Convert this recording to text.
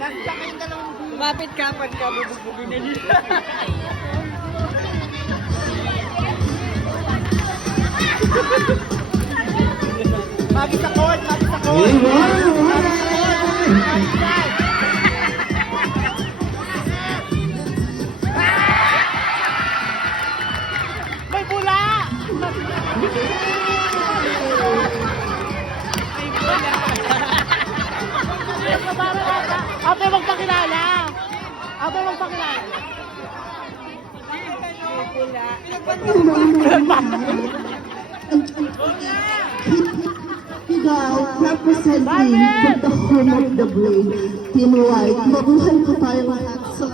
Lumapit ka, pagka bubugbugin na nila. Magi sa court, magi sa court. May bula! Ate, magpakilala! Ate, magpakilala! Guys, representing from the home of the blade, Team White, mabuhay po tayo lahat sa